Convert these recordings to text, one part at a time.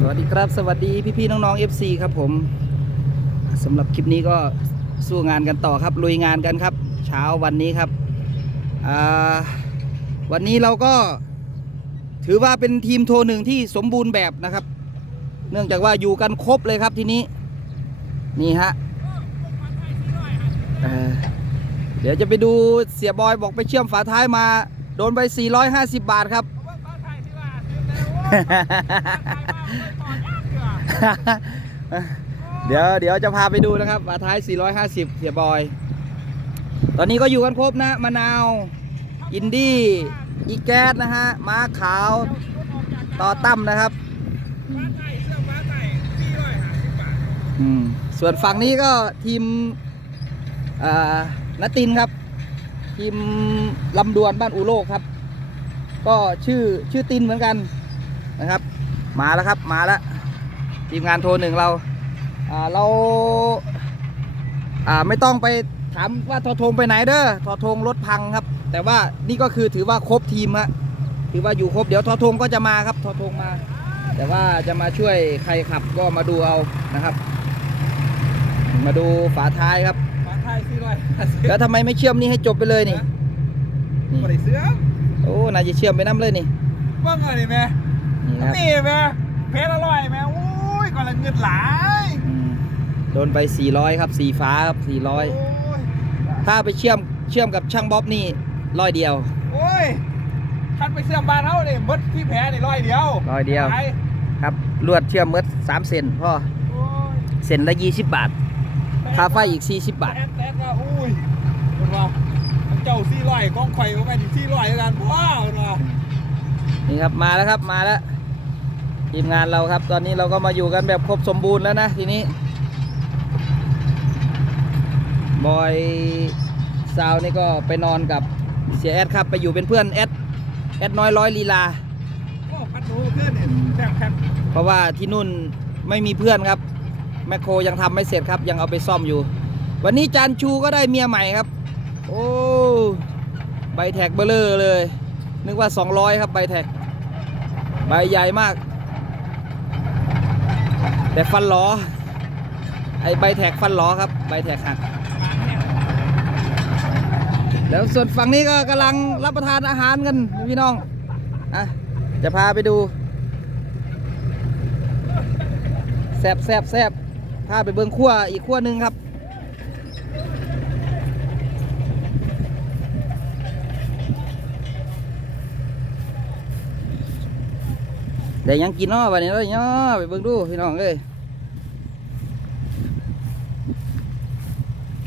สวัสดีครับ สวัสดีพี่ๆน้องๆ FC ครับผมสำหรับคลิปนี้ก็สู้งานกันต่อครับลุยงานกันครับ เช้าวันนี้ครับวันนี้เราก็ถือว่าเป็นทีมโทรหนึ่งที่สมบูรณ์แบบนะครับ เนื่องจากว่าอยู่กันครบเลยครับทีนี้นี่ฮะเดี๋ยวจะไปดูเสียบอยบอกไปเชื่อมฝาท้ายมา โดนไป 450 บาทครับ เดี๋ยวเดี๋ยวจะพาไปดูนะครับฝาท้าย 450 เสียบอย ตอนนี้ก็อยู่กันครบนะมะนาว อินดี้อีแก๊สนะฮะม้าขาวต่อตั้มนะครับส่วนฝั่งนี้ก็ทีมอ่านตินครับ ทีมลำดวนบ้านอูโลกครับ ก็ชื่อชื่อตินเหมือนกัน นะครับ มาแล้วครับมาแล้วทีมงานโทรหนึ่งเราอ่าเราอ่าไม่ต้องไปถามว่าทอทงไปไหนเด้อทอทงรถพังครับ แต่ว่านี่ก็คือถือว่าครบทีมฮะถือว่าอยู่ครบเดี๋ยวทอทงก็จะมาครับทอทงมา แต่ว่าจะมาช่วยใครขับก็มาดูเอานะครับ มาดูฝาท้ายครับมาไทยสี่ร้อยแล้วทำไมไม่เชื่อมนี่ให้จบไปเลยนี่บริเสื้อโอ้น่าจะเชื่อมไปน้ำเลยนี่บ้างเลยแม่ นี่ครับนี่แม่เพชรอร่อยแม่โอ้ยก่อนละเงินหลายอืมโดนไป400ครับสีฟ้าครับโอ้400ยถ้าไปเชื่อมเชื่อมกับช่างบ๊อบนี่ร้อยเดียวโอ้ยท่านไปเสื่อมบ้านเขาเนี่ยมดที่แพ้นี่ร้อยเดียวร้อยเดียว ไปครับลวดเชื่อมเมด3เซนพ่อโอ้ยเซนละ 20 บาทค่าไฟอีก 40 บาท แอดแอดก็อุ้ยคนว่าเจ้าสี่ร้อยกองไข่ก็ไปที่สี่ร้อยแล้วกันว้าวคนว่า นี่ครับมาแล้วครับมาแล้วทีมงานเราครับ ตอนนี้เราก็มาอยู่กันแบบครบสมบูรณ์แล้วนะทีนี้บอยซาวนี่ก็ไปนอนกับเสียแอดครับ ไปอยู่เป็นเพื่อนแอดแอดน้อยร้อยลีลาโอ้พัดโหขึ้นเนี่ยแทบแทบเพราะว่าที่นู่นไม่มีเพื่อนครับ แมคโครยังทำไม่เสร็จครับ ยังเอาไปซ่อมอยู่ วันนี้จานชูก็ได้เมียใหม่ครับ โอ้ใบแท็กเบลเลอร์เลย นึกว่า 200 ครับใบแท็ก ใบใหญ่มาก แต่ฟันหลอไอใบแท็กฟันหลอครับ ใบแท็กหักแล้วส่วนฝั่งนี้ก็กำลังรับประทานอาหารกันพี่น้องอะจะพาไปดูแซบแซบแซบพาไปเบิ้งขั้วอีกขั้วหนึ่งครับ ได้ยังกินเนาะวันนี้เราเนาะไปเบิ่งดูพี่น้องเอ้ย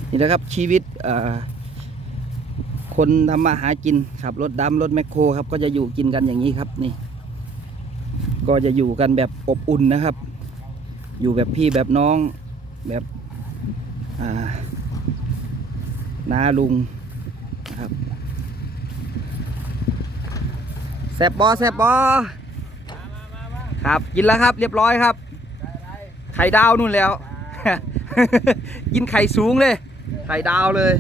นี่แหละครับชีวิตคนทำมาหากินขับรถดำรถแมคโครครับ ก็จะอยู่กินกันอย่างนี้ครับนี่ ก็จะอยู่กันแบบอบอุ่นนะครับ อยู่แบบพี่แบบน้องแบบน้าลุงนะครับแซบบอแซบบอ ครับ กินแล้วครับ เรียบร้อยครับได้ได้ไข่ดาวนู่นแล้ว กินไข่สูงเลย ไข่ดาวเลย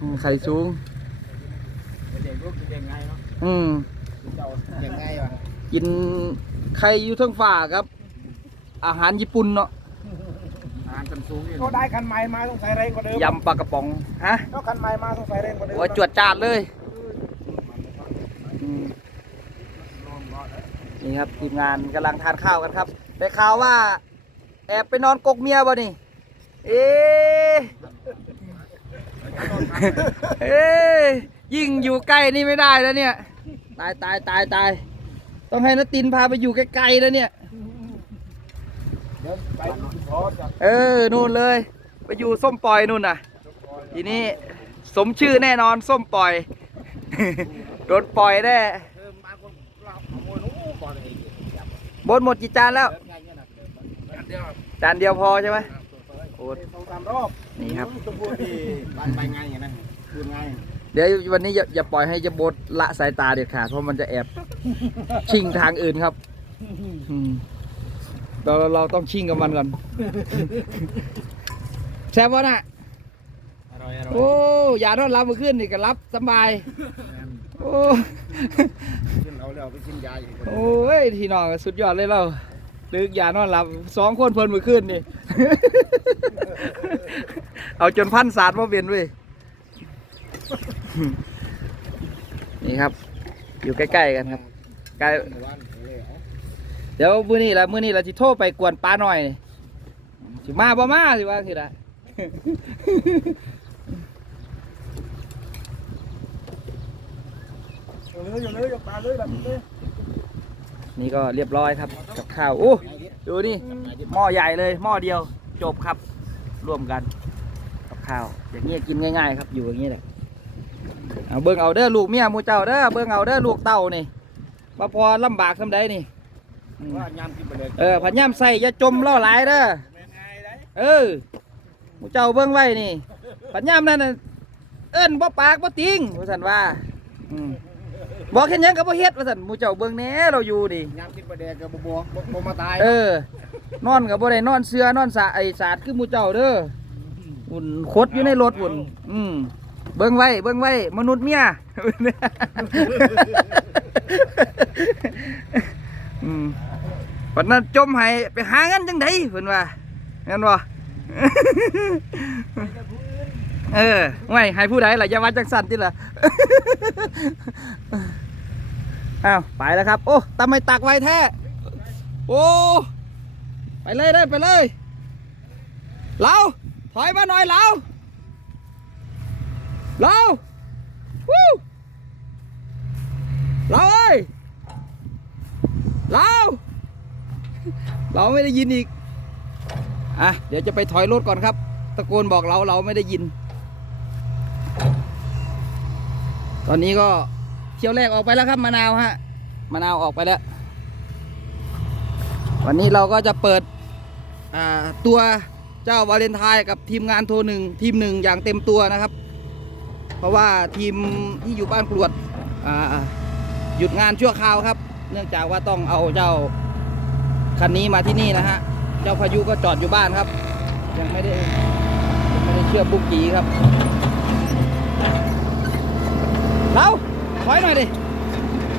อืมไข่สูงเด็กลูกเด็กไงเนาะอืมเจ้าเด็กไงวะกินไข่อยู่เทั้งฝ่าครับ อาหารญี่ปุ่นเนาะอาหารกันสูงเขาได้คันใหม่มาต้องใส่แรงกว่าเดิมยำปลากระป๋องฮะเขาคันใหม่มาต้องใส่แรงกว่าเดิมโอ้ยจวดจาดเลยอืม นี่ครับทีมงานกำลังทานข้าวกันครับได้ข่าวว่า แอบไปนอนกกเมียบ่นี่เอ๊ะเอ๊ะยิ่งอยู่ใกล้นี่ไม่ได้แล้วเนี่ย ตายตายตายตายต้องให้นตินพาไปอยู่ใกล้ๆแล้วเนี่ยเออนู่นเลย ไปอยู่ส้มปล่อยนู่นน่ะ ทีนี้สมชื่อแน่นอนส้มปล่อยโดนปล่อยแน่เราขโมยนู้ก่อนเลย บนหมดกี่จานแล้วเดินไงเนี่ยนะเดี๋ยวจานเดียวพอใช่ไหมโอ้สองสามรอบนี่ครับตัวพูดดีไปไปไงอย่างนั้นพูดไงเดี๋ยววันนี้อย่าอย่าปล่อยให้จะบดละสายตาเด็ดขาดเพราะมันจะแอบชิงทางอื่นครับอืมเราเราเราต้องชิงกับมันก่อนแซ่บวะน่ะอร่อยอร่อยโอ้ยานอนรับมาขึ้นนี่ก็รับสบาย โอ้โอ้ขึ้นเอาแล้วไปกินยาอีกโอ้ยที่นอนก็สุดยอดเลยเราลึกยานอนหลับสองคนเพิ่นมือขึ้นนี่ เอาจนพันศาสตร์มาเป็นเว้ยนี่ครับ อยู่ใกล้ๆกันครับใกล้เมื่อวานเลยเอาเดี๋ยวมื้อนี้ละมื้อนี้เราสิโทรไปกวนป้าหน่อยนี่สิมาบ่มาสิว่าสิละ อยู่ เลยอยู่เลยอยู่ปลาเลยแบบนี้เลยนี่ก็เรียบร้อยครับกับข้าวโอ้ดูนี่หม้อใหญ่เลยหม้อเดียวจบครับ ร่วมกันกับข้าว อย่างนี้กินง่าย ๆ ครับอยู่อย่างนี้แหละเอาเบิ่งเอาเด้อลูกเมียหมูเจ้าเด้อเบิ่งเอาเด้อลูกเต้านี่มาพอลำบากสำใดนี่อืมว่ายามกินไปเลยเออพันย่ำใส่อย่าจมเล่าหลายเด้อแม่นไงได้เออหมูเจ้าเบิ่งไว้นี่พันย่ำนั่นน่ะเอิ้นบ่ปากบ่ติงว่าซั่นว่าอืม บอกเห็นหยังก็บ่เฮ็ดว่าซั่นหมูเจ้าเบิ่งแหน่เราอยู่ดิยามกินไปเลยก็บ่บ่บ่บ่มาตายเออนอนกับบ่ได้นอนเสือนอนสาไอสาดคือหมูเจ้าเด้ออุ่นคดอยู่ในรถอุ่นอืมเบิ่งไว้เบิ่งไว้มนุษย์เมียอืมวันนั้นจมให้ไปหาเงินจังไดเพิ่นว่างั้นบ่เออไม่ให้ผู้ใดล่ะอย่าว่าจังสั่นติล่ะ อ้าวไปแล้วครับ โอ้ทำไมตักไวแท้โอ้ไปเลยได้ไปเลยเราถอยมาหน่อยเราเราวู้เราเอ้ยเราเราไม่ได้ยินอีกอะเดี๋ยวจะไปถอยรถก่อนครับ ตะโกนบอกเราเราไม่ได้ยิน ตอนนี้ก็ เที่ยวแรกออกไปแล้วครับมะนาวฮะมะนาวออกไปแล้ว วันนี้เราก็จะเปิดตัวเจ้าวาเลนไทน์กับทีมงานโทรหนึ่งทีมหนึ่งอย่างเต็มตัวนะครับ เพราะว่าทีมที่อยู่บ้านกรวดหยุดงานชั่วคราวครับ เนื่องจากว่าต้องเอาเจ้าคันนี้มาที่นี่นะฮะ เจ้าพายุก็จอดอยู่บ้านครับ ยังไม่ได้ยังไม่ได้เชื่อมบุกกีครับเรา ถอยหน่อยดิ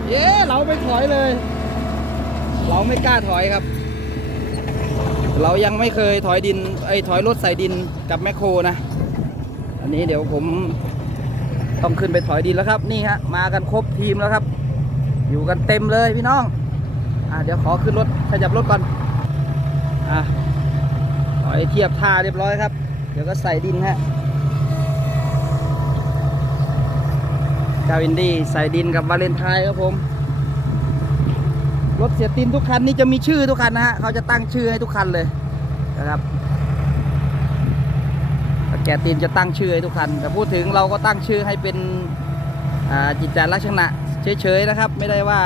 เย้เราไม่ถอยเลย เราไม่กล้าถอยครับ เรายังไม่เคยถอยดินไอ้ถอยรถใส่ดินกับแมคโครนะ อันนี้เดี๋ยวผมต้องขึ้นไปถอยดินแล้วครับ นี่ฮะมากันครบทีมแล้วครับ อยู่กันเต็มเลยพี่น้อง อ่าเดี๋ยวขอขึ้นรถขยับรถก่อน อะถอยเทียบท่าเรียบร้อยครับ เดี๋ยวก็ใส่ดินฮะ เจ้าอินดี้ใส่ดินกับวาเลนไทน์ครับผม รถเสียตินทุกคันนี่จะมีชื่อทุกคันนะฮะเขาจะตั้งชื่อให้ทุกคันเลยนะครับแกตินจะตั้งชื่อให้ทุกคัน แต่พูดถึงเราก็ตั้งชื่อให้เป็นจิตใจลักษณะเฉยๆนะครับ ไม่ได้ว่า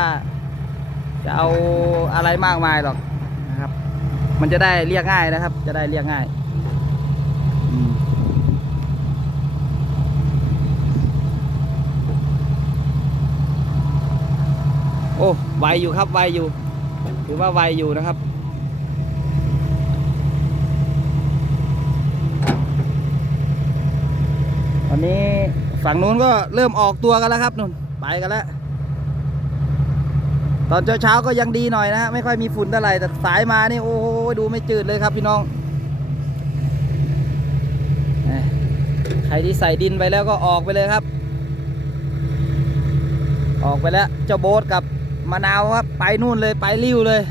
จะเอาอะไรมากมายหรอกนะครับ มันจะได้เรียกง่ายนะครับ จะได้เรียกง่ายอืมโอ้ไวอยู่ครับไวอยู่ ถือว่าไวอยู่นะครับ ตอนนี้ฝั่งนู้นก็เริ่มออกตัวกันแล้วครับนุ่นไปกันแล้ว ตอนเช้าๆก็ยังดีหน่อยนะฮะไม่ค่อยมีฝุ่นเท่าไหร่แต่สายมานี่โอ้โหดูไม่จืดเลยครับพี่น้องใครที่ใส่ดินไปแล้วก็ออกไปเลยครับ ออกไปแล้วเจ้าโบ๊ทกับ มะนาวครับ ไปนู่นเลยไปริ้วเลย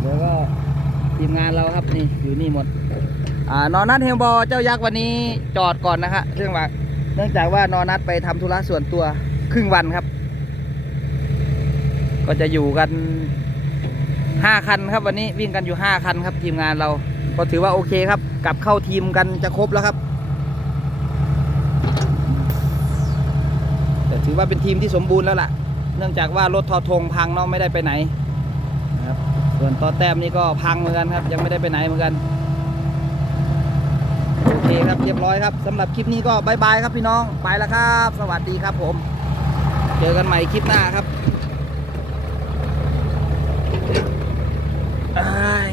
เดี๋ยวก็ทีมงานเราครับนี่อยู่นี่หมด อ่านอนัทเฮลบอเจ้ายักษ์วันนี้จอดก่อนนะฮะเรื่องว่าเนื่องจากว่านอนนัดไปทำธุระส่วนตัวครึ่งวันครับ ก็จะอยู่กันห้าคันครับวันนี้วิ่งกันอยู่ห้าคันครับทีมงานเรา ก็ถือว่าโอเคครับ กลับเข้าทีมกันจะครบแล้วครับ แต่ ถือว่าเป็นทีมที่สมบูรณ์แล้วล่ะ เนื่องจากว่ารถทอทงพังเนาะไม่ได้ไปไหนนะครับส่วนต่อแต้มนี่ก็พังเหมือนกันครับ ยังไม่ได้ไปไหนเหมือนกันโอเคครับเรียบร้อยครับสำหรับคลิปนี้ก็บายบายครับพี่น้องไปแล้วครับ สวัสดีครับผม เจอกันใหม่คลิปหน้าครับอ้าย